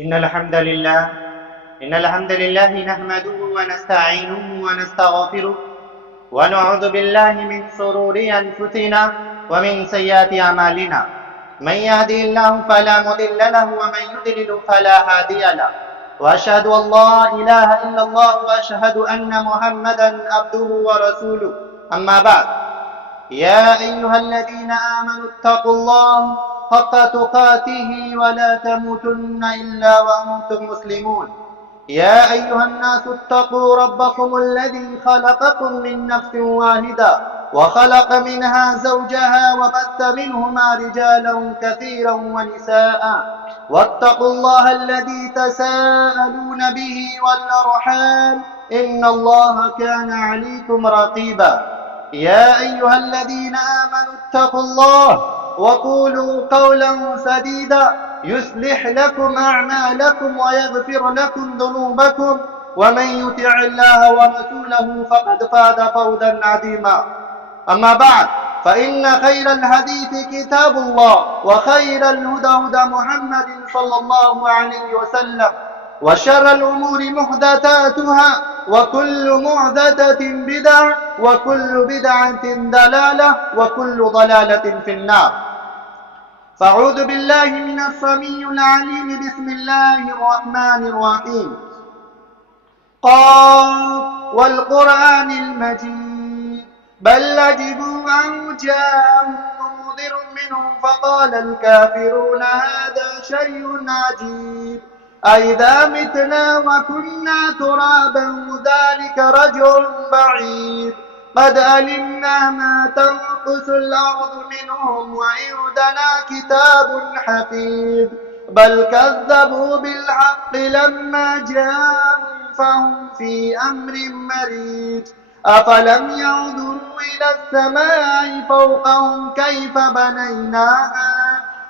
إن الحمد لله إن الحمد لله نحمده ونستعينه ونستغفره ونعوذ بالله من شرور أنفسنا ومن سيئات أعمالنا من يهده الله فلا مضل له ومن يضلل فلا هادي له وأشهد أن لا إله إلا الله وأشهد أن محمدا عبده ورسوله أما بعد يا أيها الذين آمنوا اتقوا الله حق تقاته ولا تموتن إلا وأنتم مسلمون يا أيها الناس اتقوا ربكم الذي خلقكم من نفس واحدة وخلق منها زوجها وبث منهما رجالا كثيرا ونساء واتقوا الله الذي تساءلون به والأرحام إن الله كان عليكم رقيبا يا أيها الذين آمنوا اتقوا الله وقولوا قولا سديدا يصلح لكم أعمالكم ويغفر لكم ذنوبكم ومن يطع الله ورسوله فقد فاز فوزا عظيما أما بعد فإن خير الحديث كتاب الله وخير الهدى هدى محمد صلى الله عليه وسلم وشر الأمور محدثاتها وكل محدثة بدعة وكل بدعة ضلالة وكل ضلالة في النار فأعوذ بالله من السميع العليم بسم الله الرحمن الرحيم قاف والقرآن المجيد بل عجبوا أن جاءهم منذر منهم فقال الكافرون هذا شيء عجيب أئذا متنا وكنا ترابا ذلك رجع بعيد قد علمنا ما تنقص الأرض منهم وعندنا كتاب حفيظ بل كذبوا بالحق لما جاءهم فهم في أمر مريج أفلم ينظروا إلى السماء فوقهم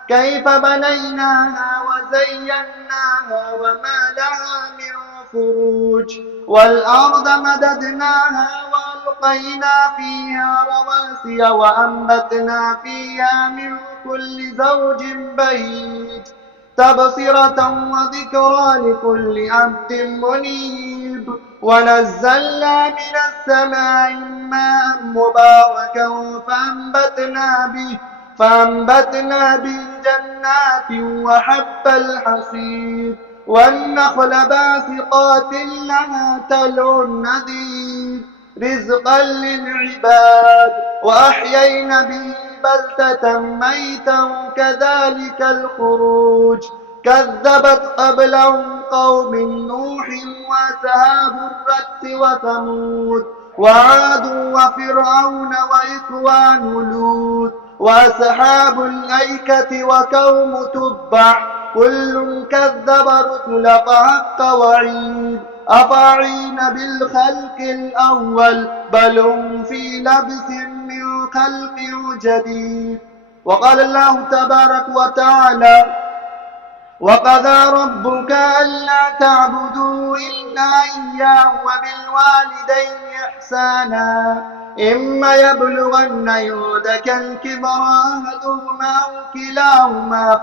كيف بنيناها وزيناها وما لها من فروج والأرض مددناها وألقينا فيها رواسي وأنبتنا فيها من كل زوج بهيج تبصرة وذكرى لكل عبد منيب ونزلنا من السماء ماء مباركا فأنبتنا به جنات وحب الحصيد والنخل باسقات لها طلع نضيد رزقا للعباد وأحيينا به بلدة ميتا كذلك الخروج كذبت قبلهم قوم نوح وأصحاب الرس وثمود وعاد وفرعون وإخوان لوط وأصحاب الأيكة وقوم تبع كل كذب رسل فحق وعيد أفعين بالخلق الأول بل هم في لبس من خلق جديد وقال الله تبارك وتعالى وقضى ربك ألا تعبدوا إلا إياه وبالوالدين إحسانا إما يبلغن عندك الكبر أحدهما أو كلاهما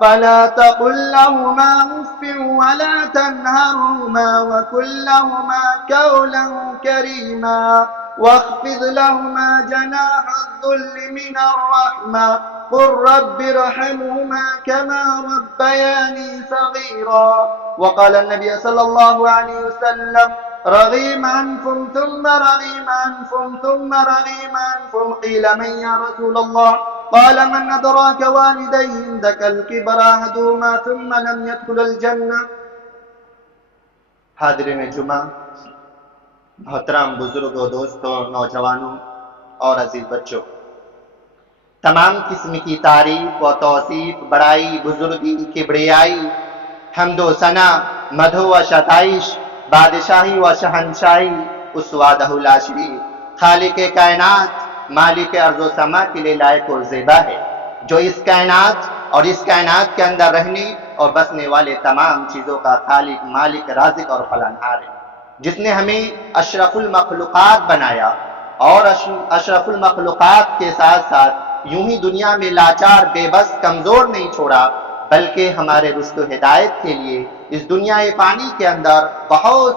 فلا تقل لهما أف ولا تنهرهما وقل لهما قولا كريما واخفض لهما جناح الذل من الرحمة قل رب ارحمهما كما ربياني صغيرا وقال النبي صلى الله عليه وسلم رغيم أنفم ثم رغيم أنفم ثم رغيم أنفم قيل من يا رسول الله قال من أدراك والديه عندك الكبر أحدهما ثم لم يدخل الجنة حاضرین جمعہ، محترم بزرگوں، دوستوں، نوجوانوں اور عزیز بچوں، تمام قسم کی تعریف و توصیف، بڑائی، بزرگی، کبریائی، حمد و ثنا، مدح و ستائش، بادشاہی و شہنشاہی اس وحدہ لا شریک خالق کائنات مالک ارض و سما کے لیے لائق اور زیبا ہے، جو اس کائنات اور اس کائنات کے اندر رہنے اور بسنے والے تمام چیزوں کا خالق، مالک، رازق اور پالنہار ہے، جس نے ہمیں اشرف المخلوقات بنایا اور اشرف المخلوقات کے ساتھ ساتھ یوں ہی دنیا میں لاچار، بے بس، کمزور نہیں چھوڑا، بلکہ ہمارے رشد و ہدایت کے لیے اس دنیا فانی کے اندر بہت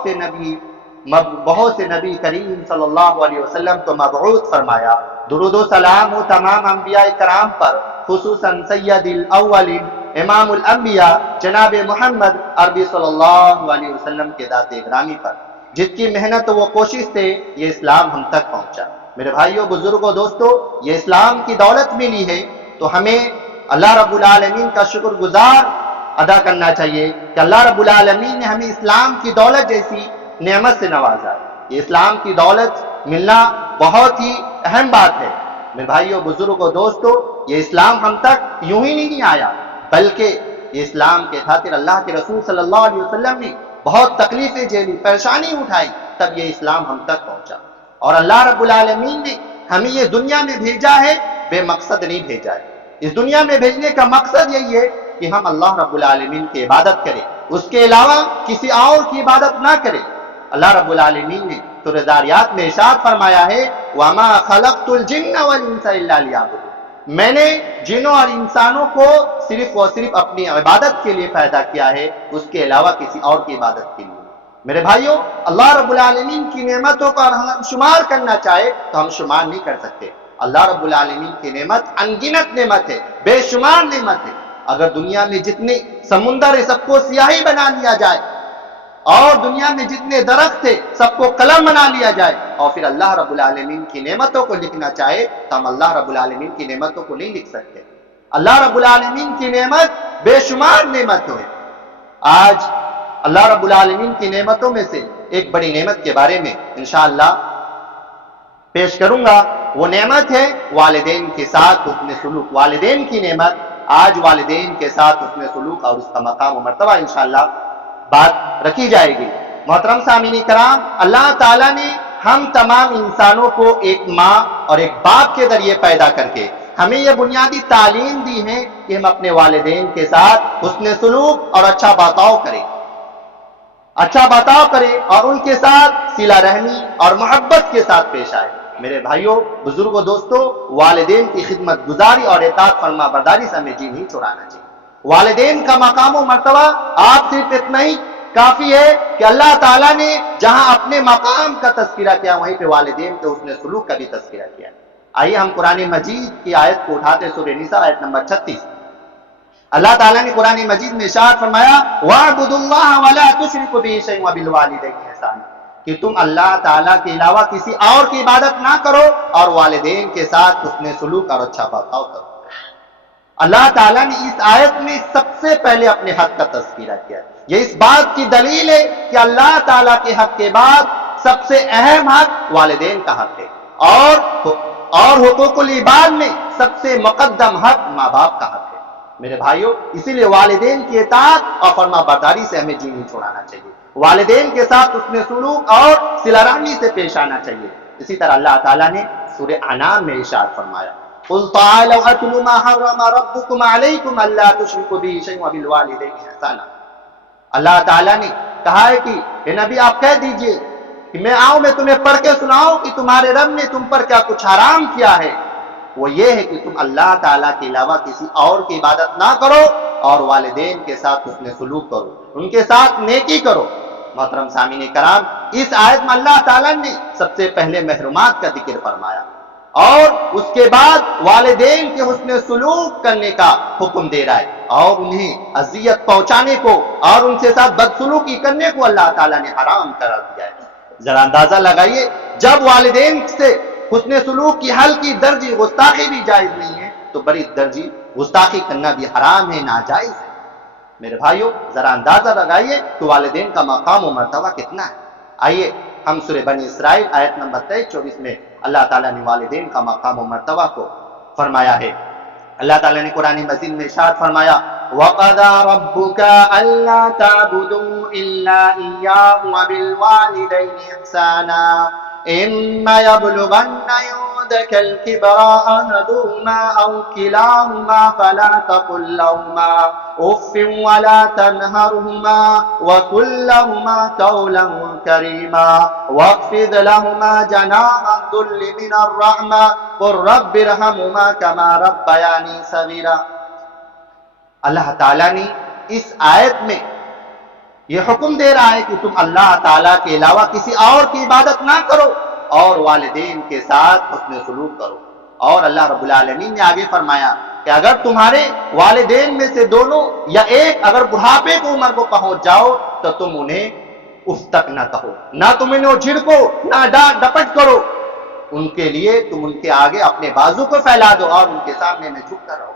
سے نبی کریم صلی اللہ علیہ وسلم کو مبعوث فرمایا۔ درود و سلام ہو تمام انبیاء کرام پر، خصوصاً سید الاولین امام الانبیاء جناب محمد عربی صلی اللہ علیہ وسلم کے ذات گرامی پر، جس کی محنت و کوشش سے یہ اسلام ہم تک پہنچا۔ میرے بھائیوں، بزرگوں، دوستوں، یہ اسلام کی دولت ملی ہے تو ہمیں اللہ رب العالمین کا شکر گزار ادا کرنا چاہیے کہ اللہ رب العالمین نے ہمیں اسلام کی دولت جیسی نعمت سے نوازا۔ یہ اسلام کی دولت ملنا بہت ہی اہم بات ہے۔ میرے بھائیوں، بزرگوں، دوستوں، یہ اسلام ہم تک یوں ہی نہیں آیا، بلکہ یہ اسلام کے خاطر اللہ کے رسول صلی اللہ علیہ وسلم نے بہت تکلیفیں جھیلی، پریشانی اٹھائی، تب یہ اسلام ہم تک پہنچا۔ اور اللہ رب العالمین نے ہمیں یہ دنیا میں بھیجا ہے، بے مقصد نہیں بھیجا ہے۔ اس دنیا میں بھیجنے کا مقصد یہی ہے کہ ہم اللہ رب العالمین کی عبادت کریں، اس کے علاوہ کسی اور کی عبادت نہ کریں۔ اللہ رب العالمین نے سورہ ذاریات میں ارشاد فرمایا ہے وَمَا خَلَقْتُ الْجِنَّ وَالْإِنسَ إِلَّا لِيَعْبُدُونِ، میں نے جنوں اور انسانوں کو صرف اور صرف اپنی عبادت کے لیے پیدا کیا ہے، اس کے علاوہ کسی اور کی عبادت کے لیے۔ میرے بھائیوں، اللہ رب العالمین کی نعمتوں کا ہم شمار کرنا چاہے تو ہم شمار نہیں کر سکتے۔ اللہ رب العالمین کی نعمت انگنت نعمت ہے، بے شمار نعمت ہے۔ اگر دنیا میں جتنے سمندر ہے سب کو سیاہی بنا لیا جائے، اور دنیا میں جتنے درخت تھے سب کو قلم بنا لیا جائے، اور پھر اللہ رب العالمین کی نعمتوں کو لکھنا چاہے تو ہم اللہ رب العالمین کی نعمتوں کو نہیں لکھ سکتے۔ اللہ رب العالمین کی نعمت بے شمار نعمت ہے۔ آج اللہ رب العالمین کی نعمتوں میں سے ایک بڑی نعمت کے بارے میں انشاءاللہ پیش کروں گا۔ وہ نعمت ہے والدین کے ساتھ حسن سلوک۔ والدین کی نعمت، آج والدین کے ساتھ حسن سلوک اور اس کا مقام و مرتبہ انشاءاللہ بات رکھی جائے گی۔ محترم سامعین کرام، اللہ تعالیٰ نے ہم تمام انسانوں کو ایک ماں اور ایک باپ کے ذریعے پیدا کر کے ہمیں یہ بنیادی تعلیم دی ہے کہ ہم اپنے والدین کے ساتھ حسن سلوک اور اچھا برتاؤ کریں اور ان کے ساتھ صلہ رحمی اور محبت کے ساتھ پیش آئے۔ میرے بھائیوں، بزرگوں، دوستوں، والدین کی خدمت گزاری اور اطاعت فرما برداری سے ہمیں جی نہیں چھڑانا چاہیے۔ والدین کا مقام و مرتبہ آپ صرف اتنا ہی کافی ہے کہ اللہ تعالیٰ نے جہاں اپنے مقام کا تذکرہ کیا وہیں پہ والدین کے حسن سلوک کا بھی تذکرہ کیا۔ آئیے ہم قرآن مجید کی آیت کو اٹھاتے، سورہ نساء آیت نمبر 36۔ اللہ تعالیٰ نے قرآن مجید میں ارشاد فرمایا وَاعْبُدُوا اللَّهَ وَلَا تُشْرِكُوا بِهِ شَيْئًا وَبِالْوَالِدَيْنِ إِحْسَانًا، کہ تم اللہ تعالیٰ کے علاوہ کسی اور کی عبادت نہ کرو اور والدین کے ساتھ حسن سلوک اور اچھا برتاؤ کرو۔ اللہ تعالیٰ نے اس آیت میں سب سے پہلے اپنے حق کا تذکرہ کیا۔ یہ اس بات کی دلیل ہے کہ اللہ تعالیٰ کے حق کے بعد سب سے اہم حق والدین کا حق ہے، اور حقوق العباد میں سب سے مقدم حق ماں باپ کا حق ہے۔ میرے بھائیوں، اسی لیے والدین کی اطاعت اور فرما برداری سے ہمیں جی نہیں چھوڑانا چاہیے۔ والدین کے ساتھ حسن سلوک اور صلہ رحمی سے پیش آنا چاہیے۔ اسی طرح اللہ تعالیٰ نے سورہ انعام میں ارشاد فرمایا قُلْ تَعَالَوْا أَتْلُ مَا حَرَّمَ رَبُّكُمْ عَلَيْكُمْ أَلَّا تُشْرِكُوا بِهِ شَيْئًا وَبِالْوَالِدَيْنِ إِحْسَانًا۔ اللہ تعالیٰ نے کہا ہے کہ اے نبی آپ کہہ دیجئے کہ میں آؤں، میں تمہیں پڑھ کے سناؤں کہ تمہارے رب نے تم پر کیا کچھ حرام کیا ہے۔ وہ یہ ہے کہ تم اللہ تعالیٰ کے علاوہ کسی اور کی عبادت نہ کرو اور والدین کے ساتھ حسن سلوک کرو، ان کے ساتھ نیکی کرو۔ محترم سامعین کرام، اس آیت میں اللہ تعالیٰ نے سب سے پہلے محرومات کا ذکر فرمایا اور اس کے بعد والدین کے حسن سلوک کرنے کا حکم دے رہا ہے، اور انہیں اذیت پہنچانے کو اور ان کے ساتھ بدسلوکی کرنے کو اللہ تعالیٰ نے حرام قرار دیا ہے۔ ذرا اندازہ لگائیے، جب والدین سے حسن سلوک کی ہلکی درجی گستاخی بھی جائز نہیں ہے تو بڑی درجی گستاخی کرنا بھی حرام ہے، ناجائز ہے۔ میرے بھائیوں، ذرا اندازہ لگائیے کہ والدین کا مقام و مرتبہ کتنا ہے۔ آئیے ہم سورہ بنی اسرائیل آیت نمبر 23-24 میں اللہ تعالیٰ نے والدین کا مقام و مرتبہ کو فرمایا ہے۔ اللہ تعالیٰ نے قرآن مجید میں ارشاد فرمایا وَقَضَىٰ رَبُّكَ أَلَّا تَعْبُدُوا إِلَّا إِيَّاهُ وَبِالْوَالِدَيْنِ إِحْسَانًا إِمَّا يَبْلُغَنَّ عِندَكَ الْكِبَرَ أَحَدُهُمَا أَوْ كِلَاهُمَا فَلَا تَقُل لَّهُمَا أُفٍّ وَلَا تَنْهَرْهُمَا وَقُل لَّهُمَا قَوْلًا كَرِيمًا وَاخْفِضْ لَهُمَا جَنَاحَ الذُّلِّ مِنَ الرَّحْمَةِ قُل رَّبِّ ارْحَمْهُمَا كَمَا رَبَّيَانِي صَغِيرًا۔ اللہ تعالیٰ نے اس آیت میں یہ حکم دے رہا ہے کہ تم اللہ تعالیٰ کے علاوہ کسی اور کی عبادت نہ کرو اور والدین کے ساتھ حسن سلوک کرو. اور اللہ رب العالمین نے آگے فرمایا کہ اگر تمہارے والدین میں سے دونوں یا ایک اگر بڑھاپے کو عمر کو پہنچ جاؤ تو تم انہیں اف تک نہ کہو، نہ تم انہیں جھڑکو، نہ ڈانٹ ڈپٹ کرو. ان کے لیے تم ان کے آگے اپنے بازو کو پھیلا دو اور ان کے سامنے میں جھک کر رہو،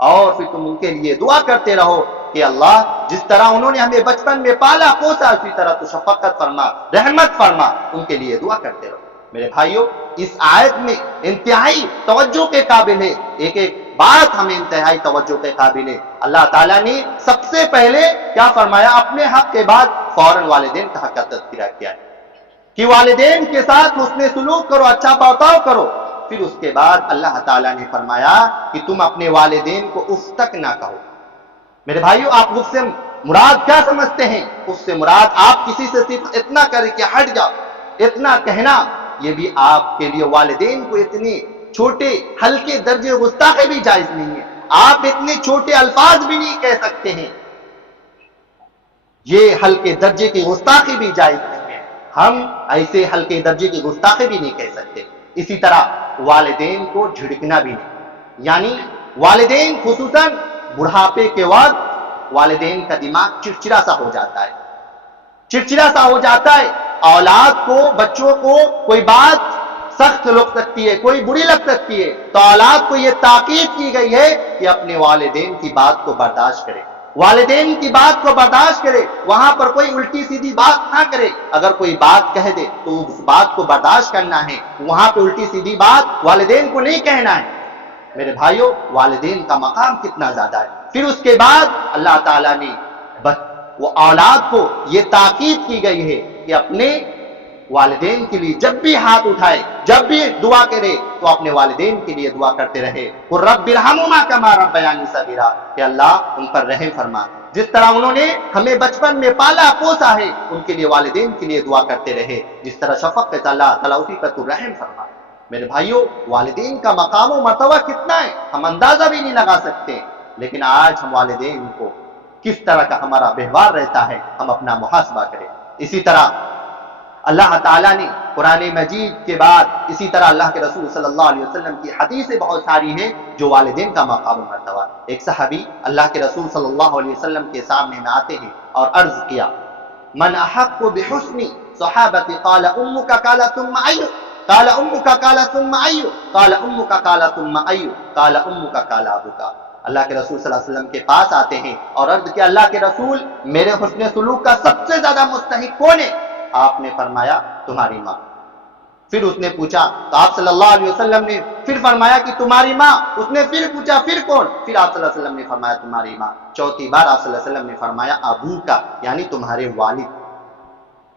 اور پھر تم ان کے لیے دعا کرتے رہو کہ اللہ جس طرح انہوں نے ہمیں بچپن میں پالا پوسا اسی طرح تو شفقت فرما، رحمت فرما. ان کے لیے دعا کرتے رہو. میرے بھائیوں، اس آیت میں انتہائی توجہ کے قابل ہے، ایک ایک بات ہمیں انتہائی توجہ کے قابل ہے. اللہ تعالیٰ نے سب سے پہلے کیا فرمایا؟ اپنے حق کے بعد فوراً والدین کا حق کا تذکرہ کیا ہے کہ والدین کے ساتھ حسن سلوک کرو، اچھا برتاؤ کرو. پھر اس کے بعد اللہ تعالیٰ نے فرمایا کہ تم اپنے والدین کو اف تک نہ کہو. میرے بھائیوں، آپ اف سے مراد کیا سمجھتے ہیں؟ اف سے مراد آپ کسی سے صرف اتنا کریں کہ ہٹ جاؤ، اتنا کہنا. یہ بھی آپ کے لیے والدین کو اتنے چھوٹے ہلکے درجے گستاخی بھی جائز نہیں ہے. آپ اتنے چھوٹے الفاظ بھی نہیں کہہ سکتے ہیں، یہ ہلکے درجے کی گستاخی بھی جائز نہیں ہے. ہم ایسے ہلکے درجے کی گستاخی بھی نہیں کہہ سکتے. اسی طرح والدین کو جھڑکنا بھی نہیں، یعنی والدین خصوصاً بڑھاپے کے وقت والدین کا دماغ چڑچڑا سا ہو جاتا ہے، چڑچڑا سا ہو جاتا ہے. اولاد کو، بچوں کو کوئی بات سخت لگ سکتی ہے، کوئی بری لگ سکتی ہے، تو اولاد کو یہ تاکید کی گئی ہے کہ اپنے والدین کی بات کو برداشت کرے، والدین کی بات کو برداشت کرے، وہاں پر کوئی الٹی سیدھی بات نہ کرے. اگر کوئی بات کہہ دے تو اس بات کو برداشت کرنا ہے، وہاں پہ الٹی سیدھی بات والدین کو نہیں کہنا ہے. میرے بھائیوں، والدین کا مقام کتنا زیادہ ہے. پھر اس کے بعد اللہ تعالیٰ نے وہ اولاد کو یہ تاکید کی گئی ہے کہ اپنے والدین کے لیے جب بھی ہاتھ اٹھائے، جب بھی دعا کرے تو اپنے والدین کے لیے دعا کرتے رہے. رب ارحمہما کما ربیانی صغیرا، کہ اللہ ان پر رحم فرما، جس طرح انہوں نے ہمیں بچپن میں پالا پوسا ہے. ان کے لیے والدین کے لیے دعا کرتے رہے، جس طرح شفقت اللہ تعالیٰ اسی پر تو رحم فرما. میرے بھائیوں، والدین کا مقام و مرتبہ کتنا ہے ہم اندازہ بھی نہیں لگا سکتے. لیکن آج ہم والدین کو کس طرح کا ہمارا ویوہار رہتا ہے، ہم اپنا محاسبہ کریں. اسی طرح اللہ تعالیٰ نے قرآن مجید کے بعد اسی طرح اللہ کے رسول صلی اللہ علیہ وسلم کی حدیثیں بہت ساری ہیں جو والدین کا مقام و مرتبہ. ایک صحابی اللہ کے رسول صلی اللہ علیہ وسلم کے سامنے میں آتے ہیں اور عرض کیا، من احق بحسن صحابتی قال امک قال ثم ای، قال امک قال ثم ای، قال امک قال ثم ای، قال امک قال ابوک. اللہ کے رسول صلی اللہ علیہ وسلم کے پاس آتے ہیں اور عرض کیا، اللہ کے رسول میرے حسن سلوک کا سب سے زیادہ مستحق کون ہے؟ آپ نے فرمایا تمہاری ماں. پھر اس نے پوچھا تو آپ صلی اللہ علیہ وسلم نے پھر فرمایا کہ تمہاری ماں. اس نے پھر پوچھا پھر کون؟ پھر آپ صلی اللہ علیہ وسلم نے فرمایا تمہاری ماں. چوتھی بار آپ صلی اللہ علیہ وسلم نے فرمایا ابو کا، یعنی تمہارے والد.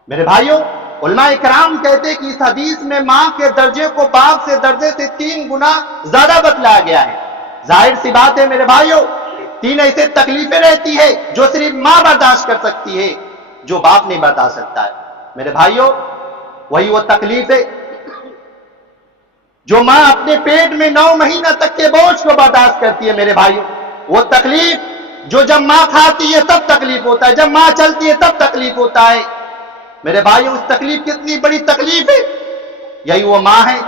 میرے بھائیوں، علماء اکرام کہتے کہ اس حدیث میں ماں کے درجے کو باپ سے درجے سے 3 گنا زیادہ بتلایا گیا ہے. ظاہر سی بات ہے میرے بھائیوں، 3 ایسے تکلیفیں رہتی ہے جو صرف ماں برداشت کر سکتی ہے، جو باپ نہیں برداشت سکتا ہے. میرے بھائیوں، وہی وہ تکلیف ہے جو ماں اپنے پیٹ میں 9 مہینہ تک کے بوجھ کو برداشت کرتی ہے. میرے بھائیوں، وہ تکلیف جو جب ماں کھاتی ہے تب تکلیف ہوتا ہے، جب ماں چلتی ہے تب تکلیف ہوتا ہے. میرے بھائیوں، اس تکلیف کتنی بڑی تکلیف ہے. یہی وہ ماں ہے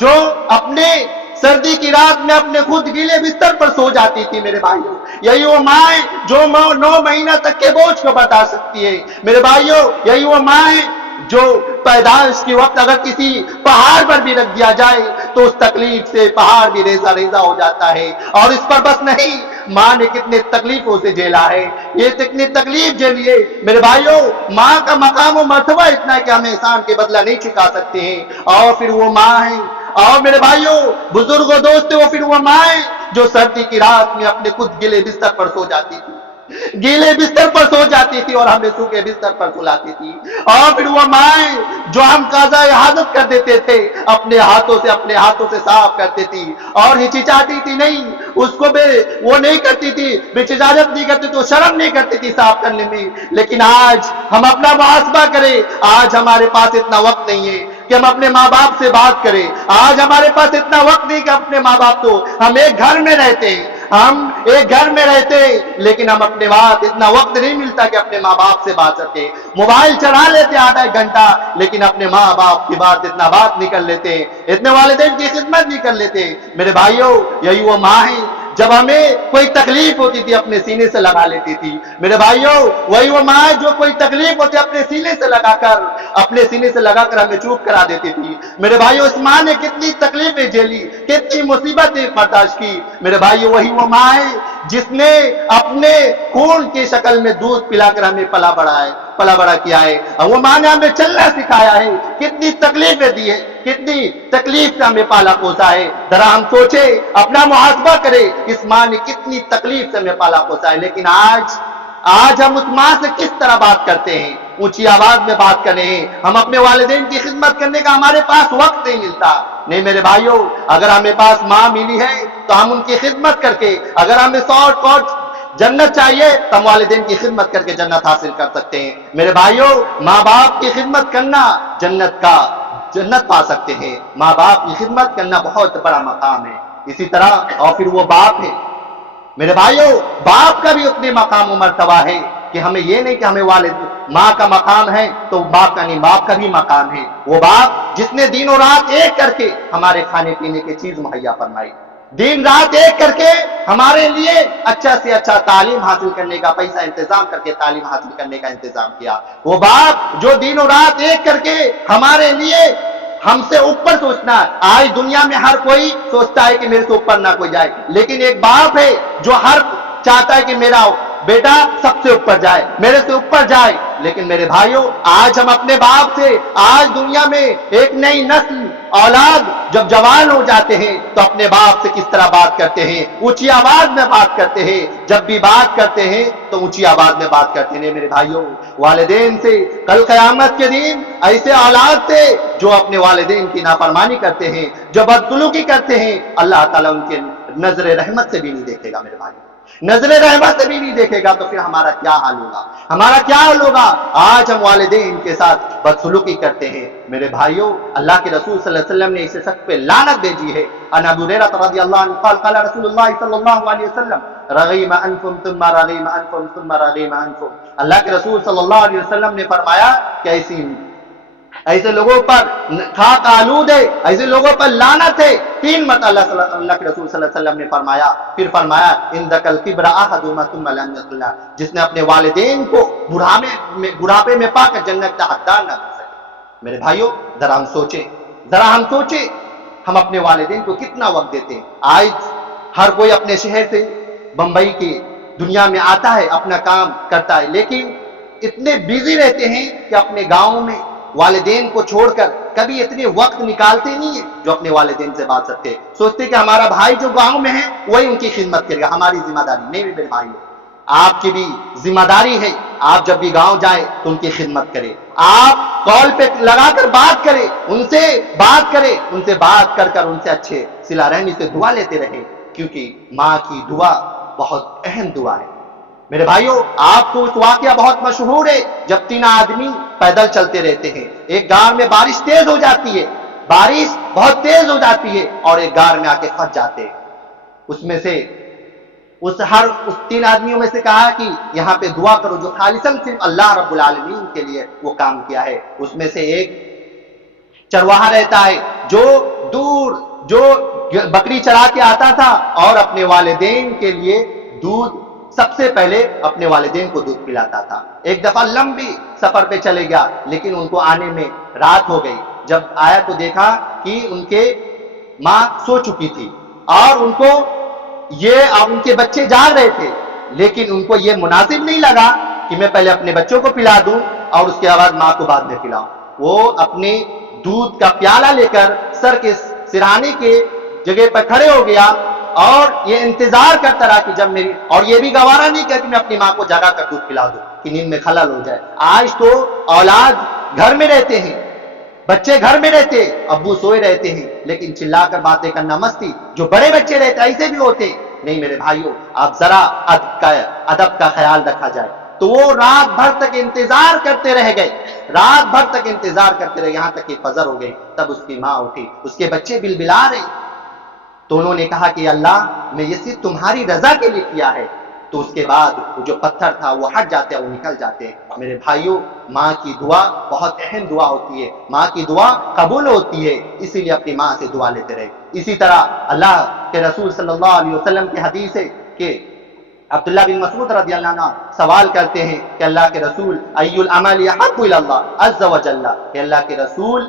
جو اپنے سردی کی رات میں اپنے خود گیلے بستر پر سو جاتی تھی. میرے بھائیوں، یہی وہ ماں ہے جو 9 مہینہ تک کے بوجھ کو بتا سکتی ہے. میرے بھائیوں، یہی وہ ماں ہے جو پیدائش کے وقت اگر کسی پہاڑ پر بھی رکھ دیا جائے تو اس تکلیف سے پہاڑ بھی ریزہ ریزہ ہو جاتا ہے. اور اس پر بس نہیں، ماں نے کتنے تکلیفوں سے جھیلا ہے، یہ کتنی تکلیف جھیلی ہے. میرے بھائیوں، ماں کا مقام و مرتبہ اتنا ہے کہ ہم احسان کے بدلہ نہیں چکا سکتے ہیں. اور پھر وہ ماں ہے، اور میرے بھائیوں بزرگوں دوستوں، وہ پھر وہ ماں ہے جو سردی کی رات میں اپنے خود گیلے بستر پر سو جاتی تھی، گیلے بستر پر سو جاتی تھی اور ہمیں سوکھے بستر پر سلاتی تھی. اور پھر وہ مائیں جو ہم قضاء حاجت کر دیتے تھے اپنے ہاتھوں سے صاف کرتے تھی اور ہچکچاتی تھی نہیں، اس کو وہ نہیں کرتی تھی، بچجاجت نہیں کرتی تو شرم نہیں کرتی تھی صاف کرنے میں. لیکن آج ہم اپنا محاسبہ کریں، آج ہمارے پاس اتنا وقت نہیں ہے کہ ہم اپنے ماں باپ سے بات کریں. آج ہمارے پاس اتنا وقت نہیں کہ اپنے ماں باپ تو ہم ایک گھر میں رہتے ہیں، ہم ایک گھر میں رہتے لیکن ہم اپنے بعد اتنا وقت نہیں ملتا کہ اپنے ماں باپ سے بات سکے. موبائل چلا لیتے آدھا ایک گھنٹہ لیکن اپنے ماں باپ کی بات اتنا بات نہیں کر لیتے, اتنے والدین کی خدمت نہیں کر لیتے. میرے بھائیوں, یہی وہ ماں ہے جب ہمیں کوئی تکلیف ہوتی تھی اپنے سینے سے لگا لیتی تھی. میرے بھائیوں, وہی وہ ماں ہے جو کوئی تکلیف ہوتی اپنے سینے سے لگا کر ہمیں چوپ کرا دیتی تھی. میرے بھائیوں, اس ماں نے کتنی تکلیفیں جھیلی, کتنی مصیبتیں برداشت کی. میرے بھائیوں, وہی وہ ماں ہے جس نے اپنے خون کی شکل میں دودھ پلا کر ہمیں پلا بڑا کیا ہے. اور وہ ماں نے ہمیں چلنا سکھایا ہے, کتنی تکلیفیں دی ہے, کتنی تکلیف سے ہمیں پالا پوسا ہے. ذرا ہم سوچے, اپنا محاسبہ کرے, اس ماں نے کتنی تکلیف سے ہمیں پالا پوسا ہے. لیکن آج ہم اس ماں سے کس طرح بات کرتے ہیں, اونچی آواز میں بات کر رہے ہیں. ہم اپنے والدین کی خدمت کرنے کا ہمارے پاس وقت نہیں ملتا. نہیں میرے بھائیوں, اگر ہمیں پاس ماں ملی ہے تو ہم ان کی خدمت کر کے, اگر ہمیں شارٹ کٹ جنت چاہیے تو ہم والدین کی خدمت کر کے جنت حاصل کر سکتے ہیں. میرے بھائیوں, ماں باپ کی خدمت کرنا جنت پا سکتے ہیں. ماں باپ کی خدمت کرنا بہت بڑا مقام ہے. اسی طرح اور پھر وہ باپ ہے. میرے بھائیوں, باپ کا بھی اتنے مقام و مرتبہ ہے کہ ہمیں یہ نہیں کہ ہمیں ماں کا مقام ہے تو باپ کا نہیں, باپ کا بھی مقام ہے. وہ باپ جس نے دن و رات ایک کر کے ہمارے کھانے پینے کی چیز مہیا فرمائی, دن رات ایک کر کے ہمارے لیے اچھا سے اچھا تعلیم حاصل کرنے کا پیسہ انتظام کر کے تعلیم حاصل کرنے کا انتظام کیا. وہ باپ جو دن و رات ایک کر کے ہمارے لیے ہم سے اوپر سوچنا. آج دنیا میں ہر کوئی سوچتا ہے کہ میرے سے اوپر نہ کوئی جائے, لیکن ایک باپ ہے جو ہر چاہتا ہے کہ میرا بیٹا سب سے اوپر جائے, میرے سے اوپر جائے. لیکن میرے بھائیوں, آج ہم اپنے باپ سے, آج دنیا میں ایک نئی نسل اولاد جب جوان ہو جاتے ہیں تو اپنے باپ سے کس طرح بات کرتے ہیں, اونچی آواز میں بات کرتے ہیں. جب بھی بات کرتے ہیں تو اونچی آواز میں بات کرتے ہیں. میرے بھائیوں, والدین سے کل قیامت کے دن ایسے اولاد سے جو اپنے والدین کی نافرمانی کرتے ہیں, جو بدسلوکی کرتے ہیں, اللہ تعالیٰ ان کے نظر رحمت سے بھی نہیں دیکھے گا. میرے بھائی, نظر رحمت سے بھی نہیں دیکھے گا تو پھر ہمارا کیا حال ہوگا, ہمارا کیا حال ہوگا. آج ہم والدین کے ساتھ بدسلوکی کرتے ہیں. میرے بھائیوں, اللہ کے رسول صلی اللہ علیہ وسلم نے اسے سخت پہ لعنت بھیجی ہے. عن ابی ہریرہ رضی اللہ عنہ قال قال رسول اللہ صلی اللہ علیہ وسلم رغیم انفم ثم رغیم انفم ثم رغیم انفم. اللہ کے رسول صلی اللہ علیہ وسلم نے فرمایا کہ ایسے لوگوں پر خاک آلود ہے, ایسے لوگوں پر لعنت ہے. 3 مرتبہ اللہ کے رسول صلی اللہ علیہ وسلم نے فرمایا. پھر فرمایا اندک الکبر احدهما ثم لم يدخل, جس نے اپنے والدین کو بڑھاپے میں پا کر جنت کا حقدار نہ کر سکے. میرے بھائیوں, ذرا ہم سوچیں ہم اپنے والدین کو کتنا وقت دیتے ہیں. آج ہر کوئی اپنے شہر سے بمبئی کی دنیا میں آتا ہے, اپنا کام کرتا ہے, لیکن اتنے بیزی رہتے ہیں کہ اپنے گاؤں میں والدین کو چھوڑ کر کبھی اتنے وقت نکالتے نہیں ہیں جو اپنے والدین سے بات سکتے. سوچتے کہ ہمارا بھائی جو گاؤں میں ہے وہی ان کی خدمت کرے گا, ہماری ذمہ داری نہیں. میرے بھائی, آپ کی بھی ذمہ داری ہے, آپ جب بھی گاؤں جائیں تو ان کی خدمت کریں. آپ کال پہ لگا کر بات کریں, ان سے بات کر ان سے اچھے صلہ رحمی سے دعا لیتے رہیں, کیونکہ ماں کی دعا بہت اہم دعا ہے. میرے بھائیوں, آپ کو اس واقعہ بہت مشہور ہے جب 3 آدمی پیدل چلتے رہتے ہیں. ایک گار میں بارش تیز ہو جاتی ہے, بارش بہت تیز ہو جاتی ہے اور ایک گار میں آ کے پھنس جاتے ہیں. اس میں سے اس 3 آدمیوں میں سے کہا کہ یہاں پہ دعا کرو جو خالصاً صرف اللہ رب العالمین کے لیے وہ کام کیا ہے. اس میں سے ایک چرواہا رہتا ہے جو دور جو بکری چرا کے آتا تھا اور اپنے والدین کے لیے دودھ سب سے پہلے اپنے والدین کو دودھ پلاتا تھا. ایک دفعہ لمبی سفر پہ چلے گیا لیکن ان کو آنے میں رات ہو گئی. جب آیا تو دیکھا کہ ان کے ماں سو چکی تھی اور ان کے بچے جاگ رہے تھے, لیکن ان کو یہ مناسب نہیں لگا کہ میں پہلے اپنے بچوں کو پلا دوں اور اس کے بعد ماں کو بعد میں پلاؤں. وہ اپنے دودھ کا پیالہ لے کر سر کے سرہانے کے جگہ پر کھڑے ہو گیا اور یہ انتظار کرتا رہا کہ جب میری, اور یہ بھی گوارا نہیں کیا کہ میں اپنی ماں کو جگا کر دودھ پلا دوں کہ نیند میں خلل ہو جائے. آج تو اولاد گھر میں رہتے ہیں, بچے گھر میں رہتے, ابو سوئے رہتے ہیں, لیکن چلا کر باتیں کرنا مستی. جو بڑے بچے رہتے ایسے بھی ہوتے نہیں. میرے بھائیوں, آپ ذرا ادب کا خیال رکھا جائے. تو وہ رات بھر تک انتظار کرتے رہ گئے, یہاں تک کہ فجر ہو گئی. تب اس کی ماں اٹھی, اس کے بچے بلبلا رہے. تو انہوں نے کہا کہ اللہ میں یہ صرف تمہاری رضا کے لیے کیا ہے. تو اس کے بعد وہ جو پتھر تھا وہ ہٹ جاتے ہیں، وہ نکل جاتے ہیں. میرے بھائیوں، ماں کی دعا بہت اہم دعا ہوتی ہے، ماں کی دعا قبول ہوتی ہے، اسی لیے اپنی ماں سے دعا لیتے رہے. اسی طرح اللہ کے رسول صلی اللہ علیہ وسلم کی حدیث ہے کہ عبداللہ بن مسعود رضی اللہ عنہ سوال کرتے ہیں کہ اللہ کے رسول ای العمل احب الی اللہ عز وجل، کہ اللہ کے رسول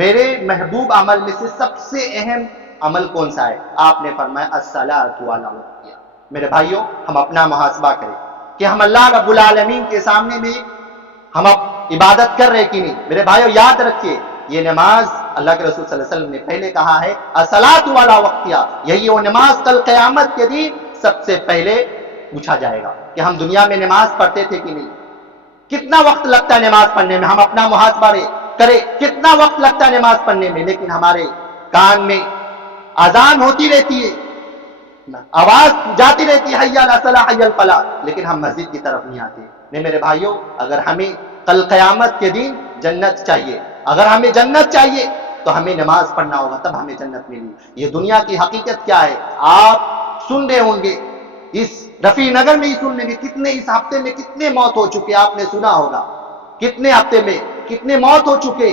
میرے محبوب عمل میں سے سب سے اہم عمل کون سا ہے؟ آپ نے فرمایا الصلاۃ علی وقتہا. میرے بھائیوں، ہم اپنا محاسبہ کریں کہ ہم اللہ رب العالمین کے سامنے میں ہم عبادت کر رہے کہ نہیں. میرے بھائیوں یاد رکھیے، یہ نماز اللہ کے رسول صلی اللہ علیہ وسلم نے پہلے کہا ہے الصلاۃ علی وقتہا، یہی وہ نماز کل قیامت کے دن سب سے پہلے پوچھا جائے گا کہ ہم دنیا میں نماز پڑھتے تھے کہ نہیں، کتنا وقت لگتا ہے نماز پڑھنے میں. ہم اپنا محاسبہ کریں کتنا وقت لگتا ہے نماز پڑھنے میں، لیکن ہمارے کان میں اذان ہوتی رہتی ہے، آواز جاتی رہتی ہے حی علی الصلاۃ حی علی الفلاح، لیکن ہم مسجد کی طرف نہیں آتے. نہیں میرے بھائیوں، اگر ہمیں کل قیامت کے دن جنت چاہیے، اگر ہمیں جنت چاہیے تو ہمیں نماز پڑھنا ہوگا، تب ہمیں جنت ملی. یہ دنیا کی حقیقت کیا ہے؟ آپ سن رہے ہوں گے، اس رفیع نگر میں ہی سن لیں گے کتنے اس ہفتے میں کتنے موت ہو چکے، آپ نے سنا ہوگا کتنے ہفتے میں کتنے موت ہو چکے.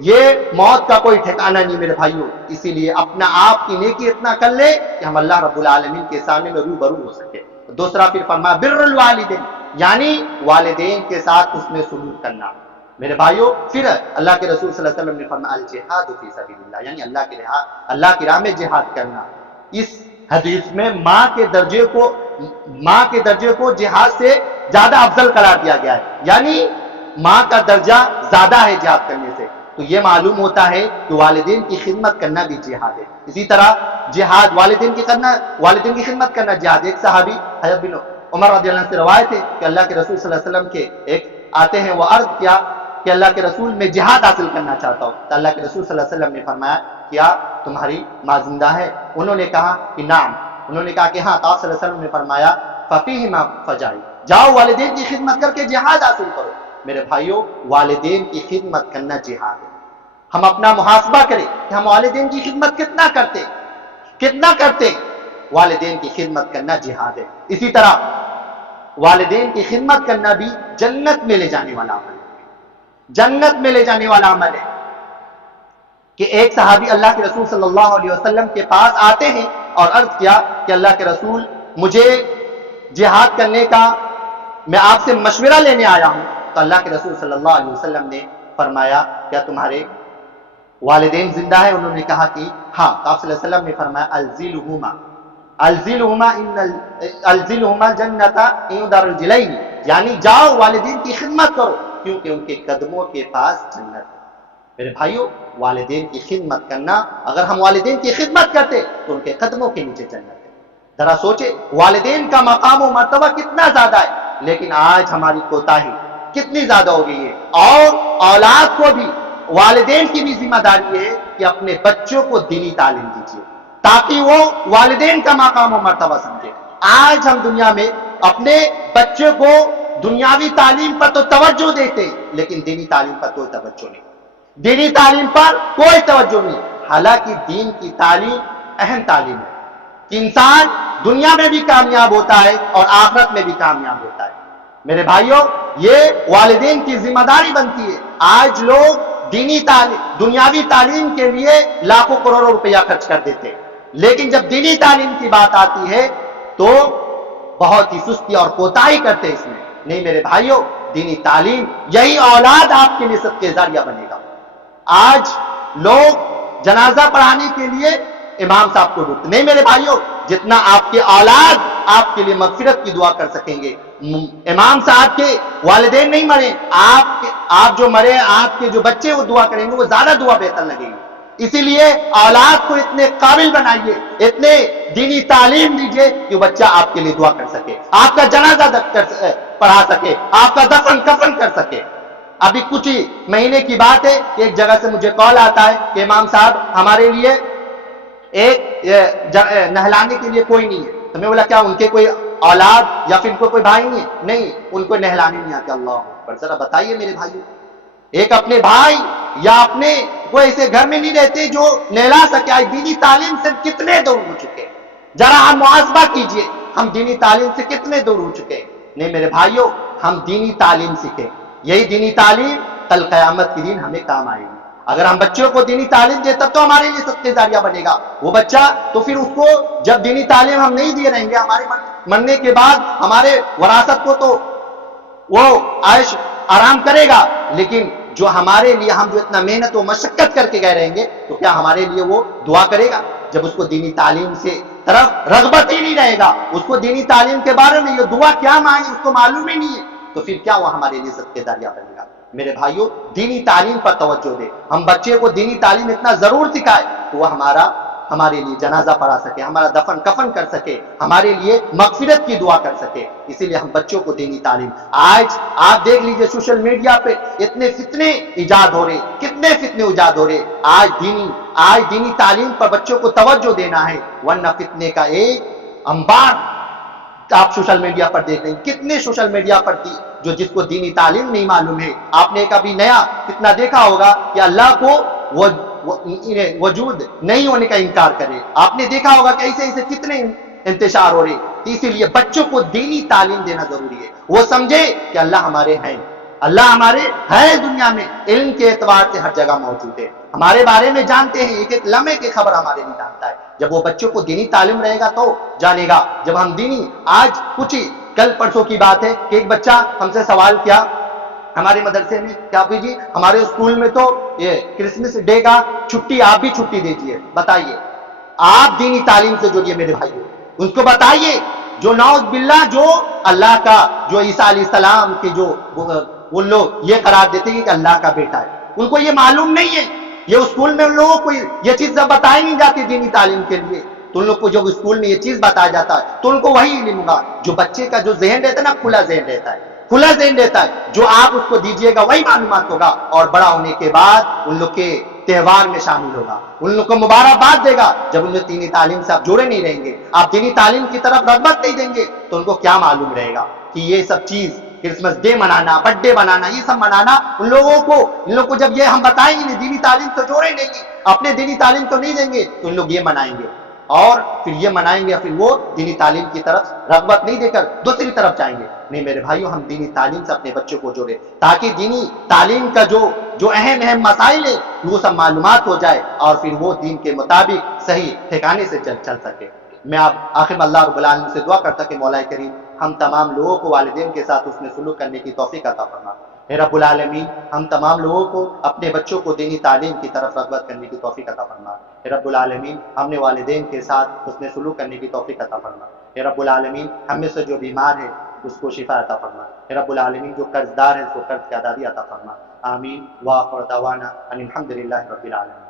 یہ موت کا کوئی ٹھکانہ نہیں میرے بھائیوں. اسی لیے اپنا آپ کی نیکی اتنا کر لے کہ ہم اللہ رب العالمین کے سامنے میں روبرو ہو سکے. دوسرا پھر فرمایا بر الوالدین، یعنی والدین کے ساتھ اس میں سلوک کرنا. میرے بھائیوں، پھر اللہ کے رسول صلی اللہ علیہ وسلم نے فرمایا الجہاد فی سبیل اللہ، یعنی اللہ کی راہ میں جہاد کرنا. اس حدیث میں ماں کے درجے کو جہاد سے زیادہ افضل قرار دیا گیا ہے، یعنی ماں کا درجہ زیادہ ہے جہاد کرنے سے. تو یہ معلوم ہوتا ہے کہ والدین کی خدمت کرنا بھی جہاد ہے. اسی طرح جہاد والدین کی خدمت کرنا جہاد. ایک صحابی حضرت بن عمر رضی اللہ عنہ سے روایت ہے کہ اللہ کے رسول صلی اللہ علیہ وسلم کے ایک آتے ہیں، وہ عرض کیا کہ اللہ کے رسول میں جہاد حاصل کرنا چاہتا ہوں. تو اللہ کے رسول صلی اللہ علیہ وسلم نے فرمایا کیا تمہاری ماں زندہ ہے؟ انہوں نے کہا کہ نعم. انہوں نے کہا کہ ہاں. تو آپ صلی اللہ علیہ وسلم نے فرمایا ففیہما فجاہد، جاؤ والدین کی خدمت کر کے جہاد حاصل کرو. میرے بھائیوں، والدین کی خدمت کرنا جہاد ہے. ہم اپنا محاسبہ کریں کہ ہم والدین کی خدمت کتنا کرتے. والدین کی خدمت کرنا جہاد ہے. اسی طرح والدین کی خدمت کرنا بھی جنت میں لے جانے والا عمل ہے. کہ ایک صحابی اللہ کے رسول صلی اللہ علیہ وسلم کے پاس آتے ہیں اور عرض کیا کہ اللہ کے رسول مجھے جہاد کرنے کا میں آپ سے مشورہ لینے آیا ہوں. تو اللہ کے رسول صلی اللہ علیہ وسلم نے فرمایا کیا تمہارے والدین زندہ ہے؟ انہوں نے کہا کہ ہاں. تو آپ صلی اللہ علیہ وسلم نے فرمایا الزلہما جنت عند الرجلین، یعنی جاؤ والدین کی خدمت کرو کیونکہ ان کے قدموں کے پاس جنت ہے. میرے بھائیوں، والدین کی خدمت کرنا، اگر ہم والدین کی خدمت کرتے تو ان کے قدموں کے نیچے جنت ہے. ذرا سوچے والدین کا مقام و مرتبہ کتنا زیادہ ہے، لیکن آج ہماری کوتاہی کتنی زیادہ ہو گئی ہے. اور اولاد کو بھی، والدین کی بھی ذمہ داری ہے کہ اپنے بچوں کو دینی تعلیم دیجیے تاکہ وہ والدین کا مقام و مرتبہ سمجھے. آج ہم دنیا میں اپنے بچوں کو دنیاوی تعلیم پر تو توجہ دیتے لیکن دینی تعلیم پر کوئی توجہ نہیں. حالانکہ دین کی تعلیم اہم تعلیم ہے کہ انسان دنیا میں بھی کامیاب ہوتا ہے اور آخرت میں بھی کامیاب ہوتا ہے. میرے بھائیوں، یہ والدین کی ذمہ داری بنتی ہے. آج لوگ دنیاوی تعلیم کے لیے لاکھوں کروڑوں روپیہ خرچ کر دیتے ہیں، لیکن جب دینی تعلیم کی بات آتی ہے تو بہت ہی سستی اور کوتاہی کرتے اس میں. نہیں میرے بھائیوں، دینی تعلیم یہی اولاد آپ کے نسب کے ذریعہ بنے گا. آج لوگ جنازہ پڑھانے کے لیے امام صاحب کو ڈھونڈتے. نہیں میرے بھائیوں، جتنا آپ کے اولاد آپ کے لیے مغفرت کی دعا کر سکیں گے، امام صاحب کے والدین نہیں مرے، آپ جو مرے، آپ کے جو بچے وہ دعا کریں گے، وہ زیادہ دعا بہتر لگے گی. اسی لیے اولاد کو اتنے قابل بنائیے، اتنے دینی تعلیم دیجیے کہ وہ بچہ آپ کے لیے دعا کر سکے، آپ کا جنازہ پڑھا سکے، آپ کا دفن کفن کر سکے. ابھی کچھ ہی مہینے کی بات ہے کہ ایک جگہ سے مجھے کال آتا ہے کہ امام صاحب ہمارے لیے ایک نہلانے کے لیے کوئی نہیں ہے. تو میں بولا کیا ان کے کوئی اولاد یا پھر ان کو کوئی بھائی نہیں ہے؟ نہیں، ان کو نہلانے نہیں آتے. اللہ اکبر. ذرا بتائیے میرے بھائیوں، ایک اپنے بھائی یا اپنے وہ ایسے گھر میں نہیں رہتے جو نہلا سکے. آج دینی تعلیم سے کتنے دور ہو چکے, ذرا ہم محاسبہ کیجئے, ہم دینی تعلیم سے کتنے دور ہو چکے. نہیں میرے بھائیوں, ہم دینی تعلیم سیکھیں, یہی دینی تعلیم کل قیامت کے دن ہمیں کام آئے گی. اگر ہم بچوں کو دینی تعلیم دے تب تو ہمارے لیے صدقہ جاریہ بنے گا وہ بچہ. تو پھر اس کو جب دینی تعلیم ہم نہیں دے رہیں گے, ہمارے مرنے کے بعد ہمارے وراثت کو تو وہ عائش آرام کرے گا, لیکن جو ہمارے لیے ہم جو اتنا محنت و مشقت کر کے گئے رہیں گے تو کیا ہمارے لیے وہ دعا کرے گا؟ جب اس کو دینی تعلیم سے طرف رغبت ہی نہیں رہے گا, اس کو دینی تعلیم کے بارے میں یہ دعا کیا مانگے اس کو معلوم ہی نہیں ہے, تو پھر کیا وہ ہمارے لیے صدقہ جاریہ بنے گا؟ میرے بھائیوں, دینی تعلیم پر توجہ دے. ہم بچے کو دینی تعلیم اتنا ضرور سکھائے کہ وہ ہمارے لیے جنازہ پڑھا سکے, ہمارا دفن کفن کر سکے, ہمارے لیے مغفرت کی دعا کر سکے. اسی لیے ہم بچوں کو دینی تعلیم. آج آپ دیکھ لیجئے سوشل میڈیا پہ اتنے فتنے ایجاد ہو رہے, کتنے فتنے ایجاد ہو رہے. آج دینی تعلیم پر بچوں کو توجہ دینا ہے, ورنہ فتنے کا ایک انبار آپ سوشل میڈیا پر دیکھ رہے ہیں. کتنے سوشل میڈیا پر جو جس کو دینی تعلیم نہیں معلوم ہے. آپ نے کبھی نیا کتنا دیکھا ہوگا کہ اللہ کو وجود نہیں ہونے کا انکار کرے. آپ نے دیکھا ہوگا کہ ایسے کتنے انتشار ہو رہے. اسی لیے بچوں کو دینی تعلیم دینا ضروری ہے. وہ سمجھے کہ اللہ ہمارے ہیں, اللہ ہمارے ہے دنیا میں, علم کے اعتبار سے ہر جگہ موجود ہے, ہمارے بارے میں جانتے ہیں, ایک ایک لمحے کی خبر ہمارے لیے جانتا ہے. جب وہ بچوں کو دینی تعلیم رہے گا تو جانے گا. جب ہم آج کچھ کل پرسوں کی بات ہے کہ ایک بچہ ہم سے سوال کیا ہمارے مدرسے میں, کیا جی ہمارے اسکول میں تو یہ کرسمس ڈے کا چھٹی, آپ بھی چھٹی دیجیے. بتائیے, آپ دینی تعلیم سے جوڑیے میرے بھائیوں, اس کو بتائیے جو نعوذ باللہ جو اللہ کا, جو عیسیٰ علیہ السلام کے جو وہ لوگ یہ قرار دیتے ہیں کہ اللہ کا بیٹا ہے, ان کو یہ معلوم نہیں ہے. یہ اسکول میں ان لوگوں کو یہ چیز بتائی نہیں جاتی دینی تعلیم کے لیے. تو ان لوگ کو جب اسکول میں یہ چیز بتایا جاتا ہے تو ان کو وہی علم ہوگا. جو بچے کا جو ذہن رہتا ہے نا, کھلا ذہن رہتا ہے, کھلا ذہن رہتا ہے, جو آپ اس کو دیجئے گا وہی معلومات ہوگا, اور بڑا ہونے کے بعد ان لوگ کے تہوار میں شامل ہوگا, ان لوگ کو مبارکباد دے گا. جب ان لوگ دینی تعلیم سے آپ جڑے نہیں رہیں گے, آپ دینی تعلیم کی طرف رغبت نہیں دیں گے, تو ان کو کیا معلوم رہے گا کہ یہ سب چیز کرسمس ڈے منانا, برتھ ڈے منانا, یہ سب منانا ان لوگوں کو جب یہ ہم بتائیں گے دینی تعلیم تو جوڑے نہیں گے, اپنے دینی تعلیم تو نہیں دیں گے, تو ان لوگ یہ منائیں گے, اور پھر یہ منائیں گے, پھر وہ دینی تعلیم کی طرف رغبت نہیں دے کر دوسری طرف جائیں گے. نہیں میرے بھائیوں, ہم دینی تعلیم سے اپنے بچوں کو جوڑے تاکہ دینی تعلیم کا جو اہم مسائل ہے وہ سب معلومات ہو جائے, اور پھر وہ دین کے مطابق صحیح ٹھکانے سے چل سکے. میں آخر میں اللہ رب العالمین سے دعا کرتا کہ مولا کریم ہم تمام لوگوں کو والدین کے ساتھ حسن سلوک کرنے کی توفیق عطا فرما. اے رب العالمین, ہم تمام لوگوں کو اپنے بچوں کو دینی تعلیم کی طرف رغبت کرنے کی توفیق عطا فرما. اے رب العالمین, ہم نے والدین کے ساتھ حسن سلوک کرنے کی توفیق عطا فرما. اے رب العالمین, ہم میں سے جو بیمار ہے اس کو شفا عطا فرما. اے رب العالمین, جو قرض دار ہے اس کو قرض کی ادائیگی عطا فرما. آمین. وآخر دعوانا ان الحمد للہ رب العالمین.